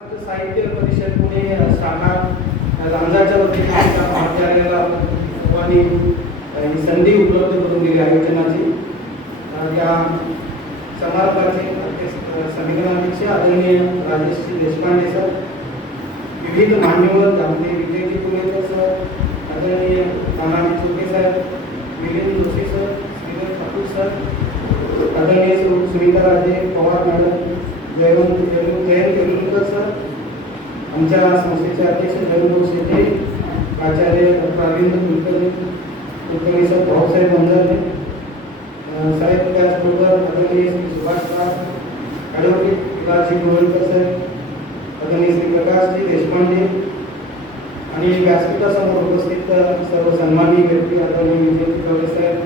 साहित्य परिषद पुणे शाखा लांजाच्या वतीने महाविद्यालयाला सर्वांनी ही संधी उपलब्ध करून दिली आयोजनाची अ, त्या समारंभाचे संमेलनाध्यक्ष आदरणीय राजेशजी देशपांडे सर विविध मान्यवर आमचे विजयजी पुणेकर सर आदरणीय Tanaji Choke sir Milind Joshi sir Shridhar Thakur sir आदरणीय सुनीता राजे पवार मॅडम जयवंत जयवंत जयंत सर आमच्या संस्थेचे अध्यक्ष जयवंत शेटे प्राचार्य प्रवीण कुलकर्णी कुलकर्णी सर भाऊसाहेब मंदरने साहेब त्याचबरोबर आदरणीय श्री सुभाष राव ॲडव्होकेट विलासजी गोवलकर साहेब आदरणीय श्री प्रकाशजी देशपांडे आणि व्यासपीठासमोर उपस्थित सर्व सन्माननीय व्यक्ती आदरणीय विजय कवळे साहेब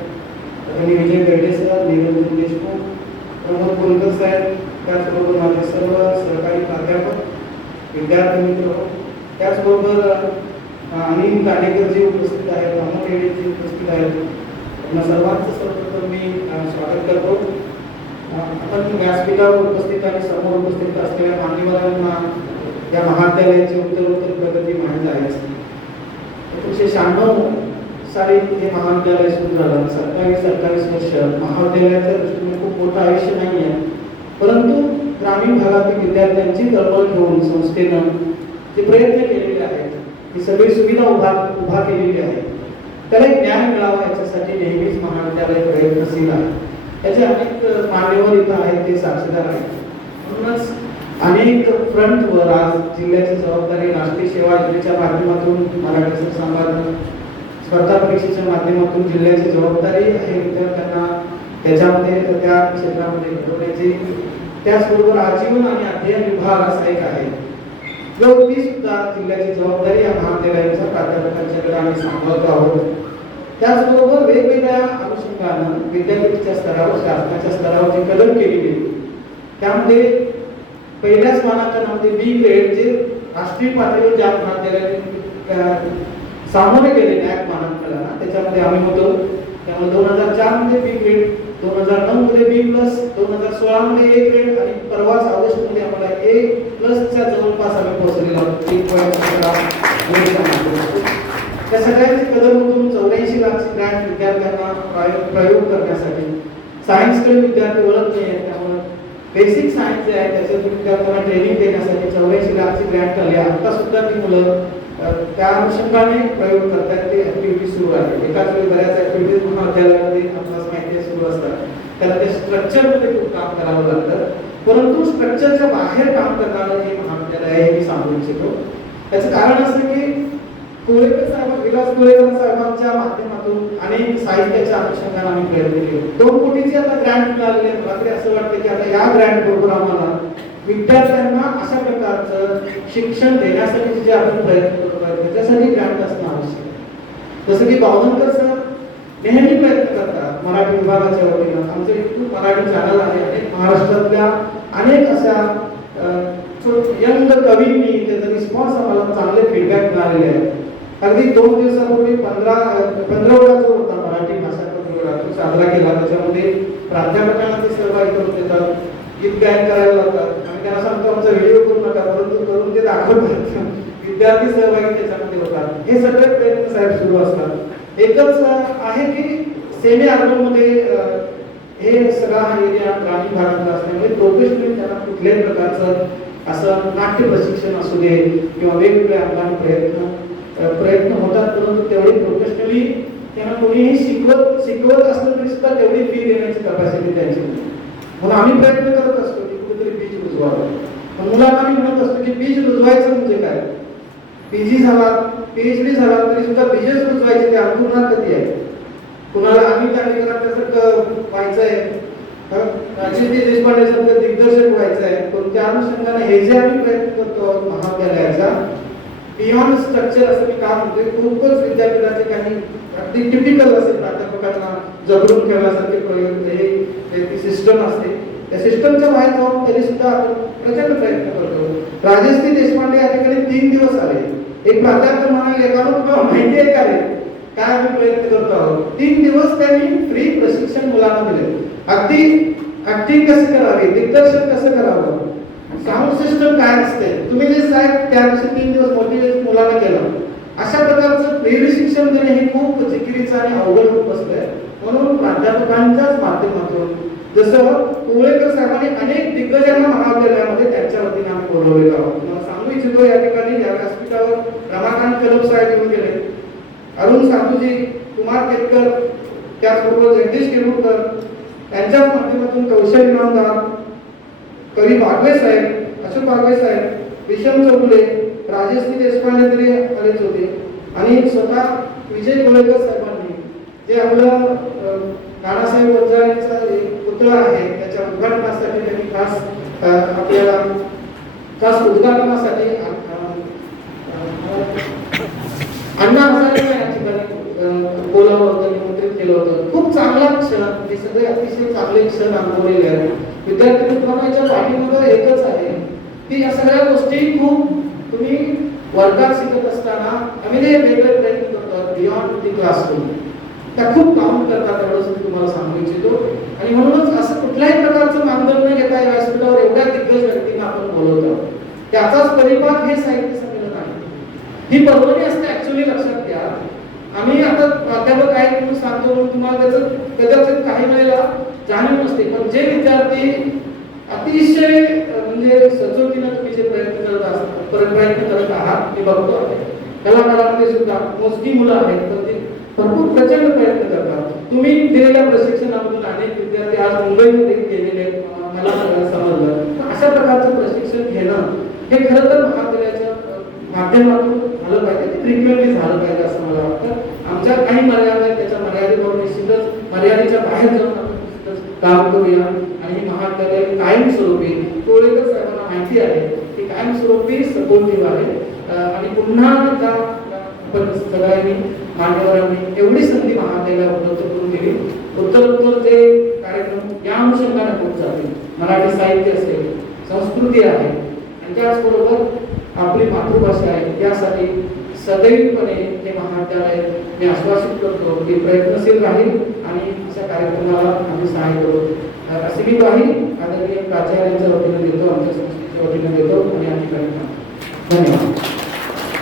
आदरणीय विजय गर्डे सर निरंजन देशमुख प्रमोद कोलकर साहेब सर्व सहकारी प्राध्यापक विद्यार्थी मित्र त्याचबरोबर अनिल काडेकर जे उपस्थित आहेत अमोल येडे जे उपस्थित आहेत. त्यांना सर्वांचं सर्वप्रथम मी स्वागत करतो. आपण व्यासपीठावर उपस्थित आणि समोर उपस्थित असलेल्या मान्यवरांना या महाविद्यालयाची उत्तरोत्तर प्रगती माहीत आहे. एकोणीसशे शहाण्णव साली हे महाविद्यालय सुरू झालं. सत्तावीस सत्तावीस वर्ष. महाविद्यालयाच्या दृष्टीने खूप मोठं आयुष्य नाही आहे परंतु ग्रामीण भागातील विद्यार्थ्यांची तळमळ घेऊन संस्थेनं जे प्रयत्न केलेले आहेत ही सगळी सुविधा उभा उभा केलेली आहे त्याला एक ज्ञान मिळावा याच्यासाठी नेहमीच महाविद्यालय प्रयत्नशील आहे. त्याचे अनेक मान्यवर इथं आहेत ते साक्षीदार आहेत. म्हणूनच अनेक फ्रंटवर आज जिल्ह्याची जबाबदारी राष्ट्रीय सेवा योजनेच्या माध्यमातून मराठी संवाद स्पर्धा परीक्षेच्या माध्यमातून जिल्ह्याची जबाबदारी आहे. विद्यार्थ्यांना त्याच्यामध्ये त्या क्षेत्रामध्ये घडवण्याची त्याचबरोबर आजीवन आणि अध्ययन विभाग असा एक आहे. जो ती सुद्धा जिल्ह्याची जबाबदारी या महाविद्यालयाच्या प्राध्यापकांच्याकडे आम्ही सांभाळतो आहोत. त्याचबरोबर वेगवेगळ्या अनुषंगानं विद्यापीठाच्या स्तरावर शासनाच्या स्तरावर जी कदम केली गेली त्यामध्ये पहिल्याच मानांकनामध्ये बी ग्रेड जे राष्ट्रीय पातळीवर ज्या महाविद्यालयाने सामोरे गेले नॅक मानांकनाला त्याच्यामध्ये आम्ही होतो. त्यामुळे दोन हजार चारमध्ये बी ग्रेड दोन हजार नऊ मध्ये बी प्लस दोन हजार सोळा मध्ये ए ग्रेड आणि परवाच ऑगस्टमध्ये आम्हाला ए प्लसच्या जवळपास आम्ही पोहोचलेलो आहोत. एक पॉईंट त्या सगळ्यांचे कदम उठून चौऱ्याऐंशी लाख ग्रँट विद्यार्थ्यांना प्रयोग प्रयोग करण्यासाठी सायन्सकडे विद्यार्थी वळत नाही आहेत. त्यामुळे बेसिक सायन्स जे आहे त्याच्यात विद्यार्थ्यांना ट्रेनिंग देण्यासाठी चौऱ्याऐंशी लाखची ग्रँट आली आता सुद्धा ती मुलं त्या अनुषंगाने प्रयोग करतात ते ऍक्टिव्हिटी सुरू आहे. एकाच वेळी बऱ्याच ऍक्टिव्हिटीज महाविद्यालयामध्ये आपल्याला माहिती सुरू असतात. त्याला ते स्ट्रक्चरमध्ये खूप काम करावं लागतं. परंतु स्ट्रक्चरच्या बाहेर काम करणारं हे महाविद्यालय आहे हे मी सांगू इच्छितो. त्याचं कारण असं की कोळेकर साहेब विलास कोळेकर साहेबांच्या माध्यमातून अनेक साहित्याच्या अनुषंगाने आम्ही प्रयत्न केले. दोन कोटीची आता ग्रँट मिळालेली आहे मला तरी असं वाटतं की आता या ग्रँट बरोबर आम्हाला विद्यार्थ्यांना अशा प्रकारचं शिक्षण देण्यासाठी जे आपण प्रयत्न करतो आहे त्याच्यासाठी ग्रँट असणं आवश्यक आहे. जसं की बावनकर सर नेहमी प्रयत्न मराठी विभागाच्या वतीनं. आमचं इथून मराठी चॅनल आहे अनेक महाराष्ट्रातल्या अनेक अशा यंग कवींनी त्याचा रिस्पॉन्स आम्हाला चांगले फीडबॅक मिळालेले आहेत. अगदी दोन दिवसापूर्वी पंधरा पंधरवडा जो होता मराठी भाषा पंधरवडा तो साजरा केला. त्याच्यामध्ये प्राध्यापकांना ते सहभागी करून देतात गीत गायन करायला लावतात. आणि त्यांना सांगतो आमचा व्हिडिओ करू. नका परंतु करून ते दाखवतात विद्यार्थी सहभागी त्याच्यामध्ये होतात. हे सगळे प्रयत्न साहेब सुरू असतात. एकच आहे की सेमी अर्बनमध्ये हे सगळा हा एरिया ग्रामीण भागातला असल्यामुळे प्रोफेशनली त्यांना कुठल्याही प्रकारचं असं नाट्य प्रशिक्षण असू दे किंवा वेगवेगळे अंगाने प्रयत्न प्रयत्न होतात. परंतु तेवढी प्रोफेशनली त्यांना कोणीही शिकवत शिकवत असलं तरी सुद्धा तेवढी फी देण्याची कपॅसिटी त्यांची म्हणून आम्ही प्रयत्न करत असतो की कुठेतरी बीज रुजवावं. पण मुलांना आम्ही म्हणत असतो की बीज रुजवायचं म्हणजे काय? पीजी झाला पीएचडी झाला तरी सुद्धा बीजच रुजवायचे ते अंतुरणार कधी आहे. कुणाला आम्ही दांडेकरांच्यासारखं व्हायचं आहे. राजेश देशपांडे सारखं दिग्दर्शक व्हायचं आहे. पण त्या अनुषंगाने हे जे आम्ही प्रयत्न करतो महाविद्यालयाचा बियॉन्ड स्ट्रक्चर असं मी काम म्हणतोय खूपच विद्यापीठाचे काही अगदी टिपिकल असेल प्राध्यापकांना जगडून ठेवण्यासारखे प्रयोग हे हे सिस्टम असते त्या सिस्टमच्या बाहेर जाऊन तरी सुद्धा आपण प्रचंड प्रयत्न करतो. राजेश देशपांडे या ठिकाणी तीन दिवस आले. एक प्राध्यापक म्हणाले का माहिती आहे का रे? काय आम्ही प्रयत्न करतो आहोत? तीन दिवस त्यांनी फ्री प्रशिक्षण मुलांना दिले. अगदी ऍक्टिंग कसं करावी? दिग्दर्शन कसं करावं? साऊंड सिस्टम काय असते? तुम्ही जे साहेब त्या दिवशी तीन दिवस मोटिवेट मुलांना केलं. अशा प्रकारचं प्रेरित शिक्षण देणे हे खूप जिकिरीचं आणि अवघड होत असतंय. म्हणून प्राध्यापकांच्याच माध्यमातून जसं कुवळेकर साहेबांनी अनेक दिग्गजांना महाविद्यालयामध्ये त्यांच्या वतीने आम्ही बोलवलेलं आहोत. तुम्हाला सांगू इच्छितो या ठिकाणी या व्यासपीठावर रमाकांत कलम साहेब येऊन गेले. अरुण साधूजी कुमार केतकर त्याचबरोबर जगदीश किरुडकर यांच्या माध्यमातून कौशल इनामदार कवी बागवे साहेब अशोक बागवे साहेब विषम चौगुले राजश्री देशपांडे तरी आलेच होते. आणि स्वतः विजय गोळेकर साहेबांनी जे आपलं नानासाहेब वंजाळीचा एक पुतळा आहे त्याच्या उद्घाटनासाठी त्यांनी खास आपल्याला खास उद्घाटनासाठी अं, अं, अण्णा हजारे या ठिकाणी अं, बोलावलं होतं निमंत्रित केलं होतं खूप चांगला क्षण हे सगळे अतिशय चांगले क्षण अनुभवलेले आहेत. विद्यार्थी मित्रांच्या पाठीमागं एकच आहे. की या सगळ्या गोष्टी खूप तुम्ही वर्गात शिकत असताना आम्ही ते वेगळे प्रयत्न करतात बियॉन्ड दी क्लासरूम त्या खूप काम करतात एवढंच मी तुम्हाला सांगू इच्छितो. आणि म्हणूनच असं कुठल्याही प्रकारचं मानधन न घेता या व्यासपीठावर एवढ्या दिग्गज व्यक्तींना आपण बोलवतो. त्याचाच परिपाक हे साहित्य संमेलन आहे. ही पर्वणी असते ऍक्च्युली लक्षात घ्या. आम्ही आता प्राध्यापक आहे तुम्हाला त्याचं कदाचित काही वेळेला जाणीव नसते. पण जे विद्यार्थी अतिशय म्हणजे सचोटीनं तुम्ही जे प्रयत्न करत असतात परत प्रयत्न करत आहात मी बघतो आहे. कलाकारामध्ये सुद्धा मोजकी मुलं आहेत तर ते भरपूर प्रचंड प्रयत्न करतात. तुम्ही दिलेल्या प्रशिक्षणामधून अनेक विद्यार्थी आज मुंबईमध्ये गेलेले आहेत, मला सगळं समजलं. अशा प्रकारचं प्रशिक्षण घेणं हे खरं तर महाविद्यालयाच्या माध्यमातून झालं पाहिजे फ्रिक्वेंटली झालं पाहिजे असं मला वाटतं आमच्या काही मर्यादा आहेत त्याच्या मर्यादेवर निश्चितच मर्यादेच्या बाहेर जाऊन आपण निश्चितच काम करूया आणि महाविद्यालय कायमस्वरूपी कोळेकर साहेबांना माहिती आहे की कायमस्वरूपी सपोर्टिव्ह आहे. आणि पुन्हा त्या आपण सगळ्यांनी मान्यवरांनी एवढी संधी महाविद्यालयाला उपलब्ध करून दिली. उत्तर उत्तर जे कार्यक्रम या अनुषंगाने होत जातील मराठी साहित्य असेल संस्कृती आहे आणि त्याचबरोबर आपली मातृभाषा आहे त्यासाठी सदैवपणे हे महाविद्यालय मी आश्वासित करतो की प्रयत्नशील राहील आणि अशा कार्यक्रमाला आम्ही सहाय्य करू. असे मी काही आदरणीय प्राचार्यांच्या वतीनं देतो आमच्या संस्थेच्या वतीनं देतो आणि आम्ही ठिकाणी धन्यवाद.